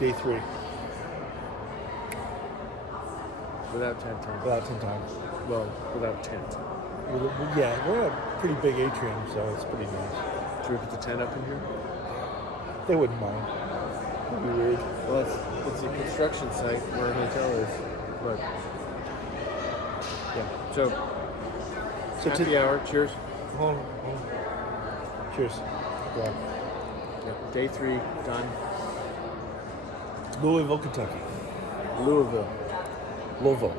Day 3. Without tent time. Without 10 times. Well, without tent. Yeah, we're in a pretty big atrium, so it's pretty nice. Should we put the tent up in here? They wouldn't mind. It'd be weird. Well, it's a construction site where a hotel is. But Yeah. so happy hour. Cheers. Hold on. Cheers. Yeah. Yeah. Day 3 done. Louisville, Kentucky. Louisville. Louisville.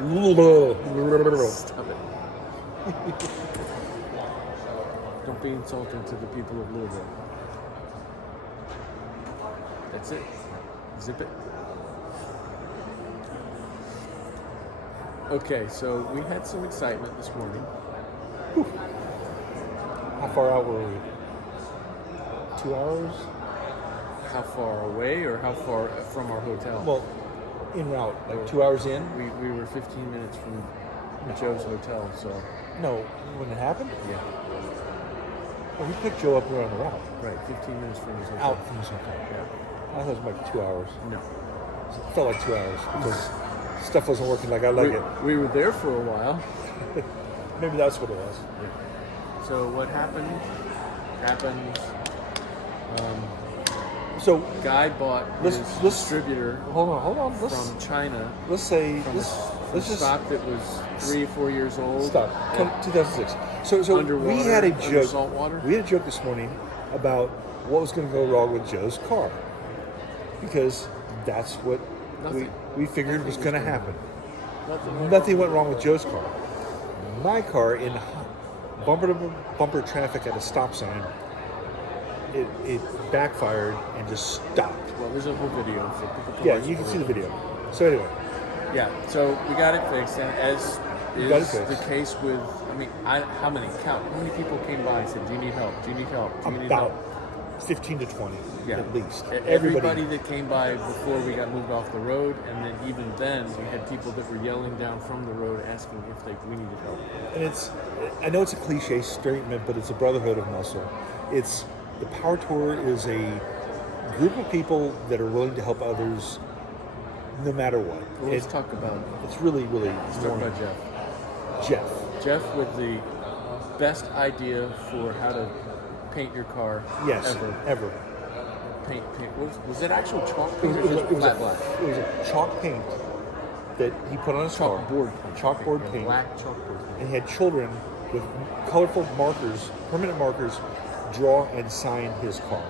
Louisville. Stop it. Don't be insulting to the people of Louisville. That's it. Zip it. Okay, so we had some excitement this morning. How far out were we? 2 hours? How far away or how far from our hotel? Well, en route, like 2 hours in. We were 15 minutes from Joe's hotel, so No, when it happened? yeah. Well, we picked Joe up around the route. Right, 15 minutes from his hotel. Out from his hotel. Yeah. I thought it was like 2 hours. No. It felt like 2 hours because stuff wasn't working like I like it. We were there for a while. Maybe that's what it was. So what happened? So Guy bought let's- his let's- distributor hold on. from China. Let's say From let's a just stock that was 3-4 years old. stop. Yeah. 2006. So Underwater, we had a under joke. salt water? We had a joke this morning about what was going to go wrong with Joe's car because that's what Nothing. we figured was going to happen. Nothing. Nothing went wrong with Joe's car. My car, in bumper traffic at a stop sign, it backfired and just stopped. Well, there's a whole video, so people can Yeah, watch you can see the video. So anyway, Yeah, so we got it fixed, and as got it is fixed. the case with, how many people came by and said, do you need help? Do you need help? Do you need about help? 15 to 20 Yeah. at least. Everybody that came by before we got moved off the road, and then even then, we had people that were yelling down from the road asking if we needed help. And I know it's a cliche statement, but it's a brotherhood of muscle. The Power Tour is a group of people that are willing to help others no matter what. Well, let's talk about It's really, really let's talk about Jeff. Jeff. Jeff with the best idea for how to paint your car Yes, ever. Paint. Was it actual chalk It paint was, or just flat black? it was a chalk paint that he put on his car. Chalkboard paint. Chalkboard Okay, paint. Black chalkboard paint. And he had children with colorful markers, permanent markers, draw and sign his car.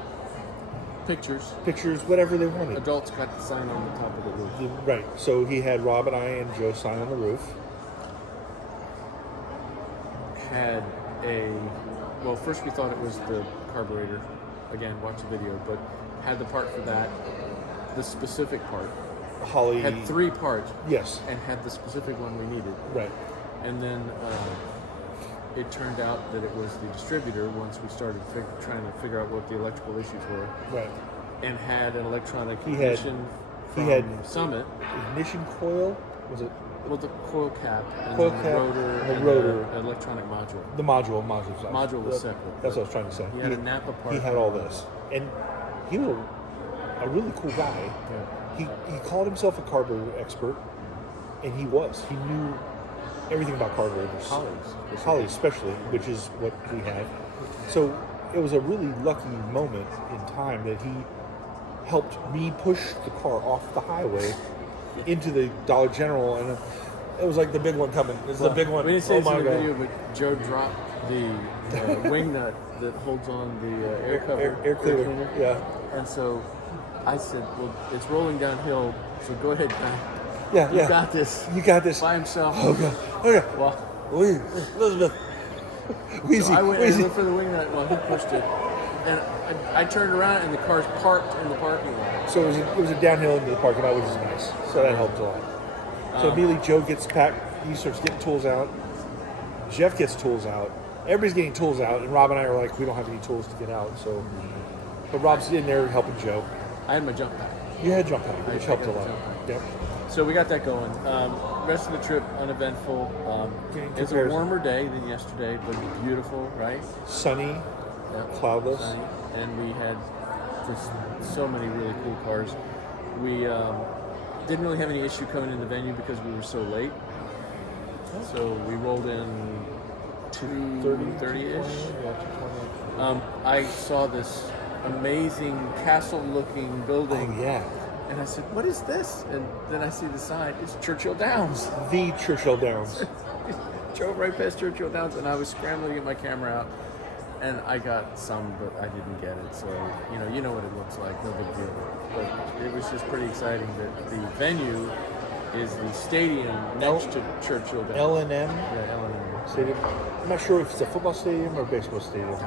Pictures, whatever they wanted. Adults got the sign on the top of the roof. Right. So he had Rob and I and Joe sign on the roof. First we thought it was the carburetor. Again, watch the video, but had the part for that, the specific part. Holly Had 3 parts. Yes. And had the specific one we needed. Right. And then it turned out that it was the distributor once we started trying to figure out what the electrical issues were. Right. And had an electronic He ignition from Summit. Ignition coil, was it? Well, the coil cap and Coil then cap the rotor and the and rotor. the electronic module. The module. Module was separate. That's what I was trying to say. He had a Napa part. He had all this. And he was a really cool guy. Yeah. He called himself a carburetor expert, and he was. He knew everything about carburetors. Holly especially, which is what we have. So it was a really lucky moment in time that he helped me push the car off the highway into the Dollar General, and it was like the big one coming. It's the big one. We didn't say this in the God. video, but Joe dropped the wing nut that holds on the air cover. Air cleaner. Yeah. And so I said, well, it's rolling downhill, so go ahead, Guy. Yeah, You got this. You got this. By himself. Oh, God. Okay. Well, Elizabeth. Wheezy. so I went Wheezy. and looked for the wing nut while he pushed it. And I turned around and the car's parked in the parking lot. So it was a downhill into the parking lot, which is nice. So that helped a lot. So immediately Joe gets packed. He starts getting tools out. Jeff gets tools out. Everybody's getting tools out. And Rob and I are like, we don't have any tools to get out. So, but Rob's in there helping Joe. I had my jump pack. You had jump pack, which helped a lot. Yep. So we got that going. Rest of the trip uneventful. It was a warmer day than yesterday, but beautiful, right? Sunny, Yep. cloudless. Sunny. And we had Just so many really cool cars. We didn't really have any issue coming in the venue because we were so late. So we rolled in 2:30-ish. I saw this amazing castle-looking building. Oh, yeah. And I said, "What is this?" And then I see the sign. It's Churchill Downs. The Churchill Downs. Drove right past Churchill Downs, and I was scrambling to get my camera out. And I got some, but I didn't get it. So, you know what it looks like. No big deal. But it was just pretty exciting that the venue is the stadium next to Churchill Downs. L&M Yeah, L&M. Stadium. I'm not sure if it's a football stadium or a baseball stadium.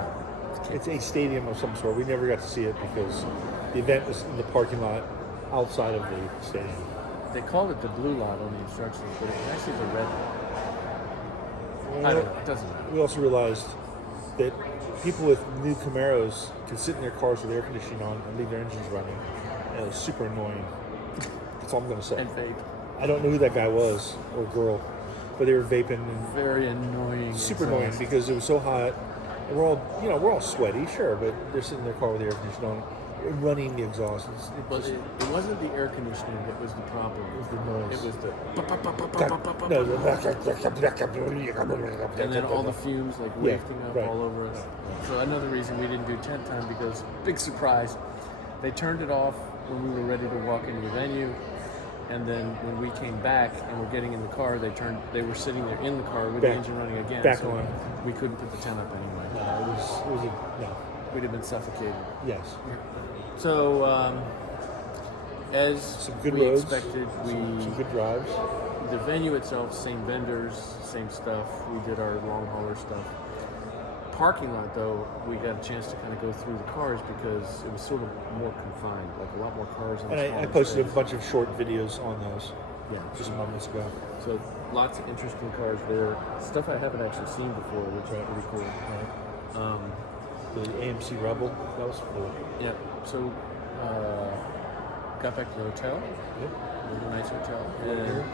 It's a stadium of some sort. We never got to see it because the event was in the parking lot outside of the stadium. They called it the blue lot on the instructions, but it's actually the red lot. I don't know. It doesn't matter. We also realized that people with new Camaros can sit in their cars with air conditioning on and leave their engines running. And it was super annoying. That's all I'm going to say. And vape. I don't know who that guy was or girl, but they were vaping and Very annoying. super annoying because it was so hot. And we're all sweaty, sure, but they're sitting in their car with the air conditioning on, running the exhaust. But it wasn't the air conditioning that was the problem. It was the noise. It was the... And then all the fumes like wafting up all over us. So another reason we didn't do tent time because, big surprise, they turned it off when we were ready to walk into the venue. And then when we came back and were getting in the car, they were sitting there in the car with the engine running again. Back so on. We couldn't put the tent up anyway. No, it was no. We'd have been suffocated. Yes. So, as Some good we roads, expected, some good drives. the venue itself, same vendors, same stuff. We did our long hauler stuff. Parking lot, though, we got a chance to kind of go through the cars because it was sort of more confined, like a lot more cars. In And I smaller posted space. a bunch of short videos on those Yeah, just moments ago. so lots of interesting cars there. Stuff I haven't actually seen before, which is pretty cool. Right. The AMC Rebel, that was cool. Yeah. So got back to the hotel. Yep. It was a nice hotel. Right And here.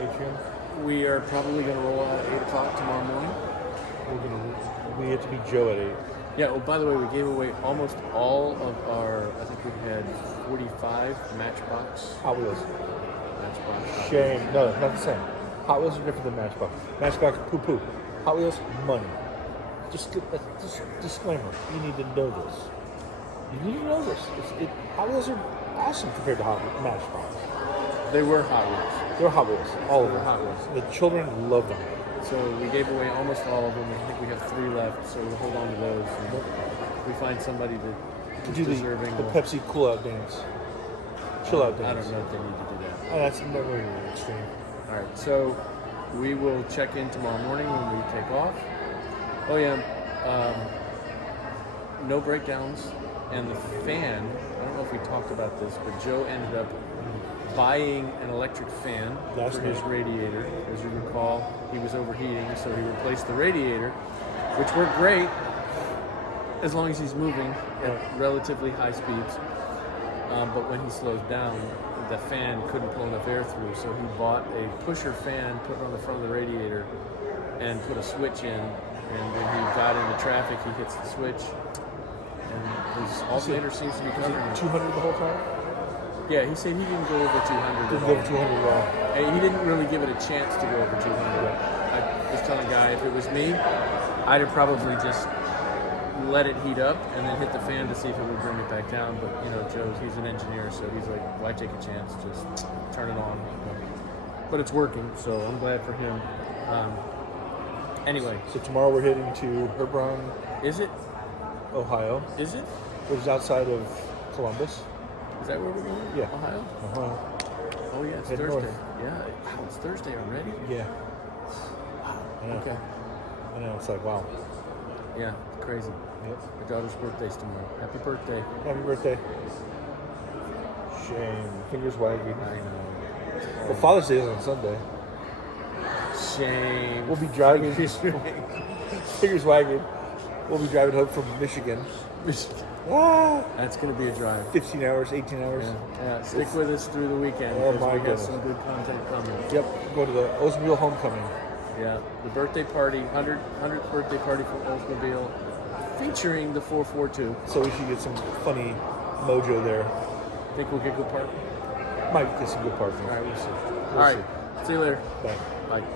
Atrium. we are probably going to roll out at 8 o'clock tomorrow morning. We had to meet Joe at 8. Yeah, oh, by the way, we gave away almost all of our, I think we had 45 Matchbox. Hot Wheels. Matchbox. Shame. No, not the same. Hot Wheels are different than Matchbox. Matchbox, poo-poo. Hot Wheels, money. Just disclaimer. You need to know this. You need to know this. Hot Wheels are awesome compared to Matchbox. They were Hot Wheels. They're Hot Wheels. All of They were them. Hot Wheels. The children love them. So we gave away almost all of them. I think we have 3 left, so we'll hold on to those. And if we find somebody that To is do deserving, the we'll- Pepsi cool out dance. Chill out I dance. don't know if they need to do that. Oh, that's never really extreme. All right, so we will check in tomorrow morning when we take off. Oh yeah, no breakdowns, and the fan. I don't know if we talked about this, but Joe ended up buying an electric fan Last for his night. radiator. As you recall, he was overheating, so he replaced the radiator, which worked great as long as he's moving at relatively high speeds. But when he slows down, the fan couldn't pull enough air through, so he bought a pusher fan, put it on the front of the radiator, and put a switch in. And when he got into traffic, he hits the switch, and his alternator seems to be Was covering it it. 200 the whole time? Yeah, he said he didn't go over 200 Didn't at go all. over 200 at all. And he didn't really give it a chance to go over 200. I was telling Guy, if it was me, I'd have probably just let it heat up and then hit the fan to see if it would bring it back down. But, he's an engineer, so he's like, why take a chance? Just turn it on. But it's working, so I'm glad for him. Anyway, So tomorrow we're heading to Hebron, is it? Ohio, Is it? which is outside of Columbus. Is that where we're going? Yeah. Ohio? Oh, yeah, it's Head Thursday. north. Yeah. Wow, it's Thursday already? Yeah. I know. Okay. I know. It's like, wow. Yeah, crazy. Yep. My daughter's birthday's tomorrow. Happy birthday. Happy birthday. Shame. Fingers wagging. I know. Well, Father's Day is on Sunday. Shame. We'll be driving. Fingers wagging. We'll be driving home from Michigan. Ah! That's going to be a drive. 15 hours, 18 hours. Yeah, stick with us through the weekend Oh, because my we got goodness. some good content coming. Yep. Go to the Oldsmobile Homecoming. Yeah, the birthday party, 100th birthday party for Oldsmobile. featuring the 442. So we should get some funny mojo there. Think we'll get good parking? Might get some good parking. All right, we'll see. We'll All right, see. see you later. Bye. Bye.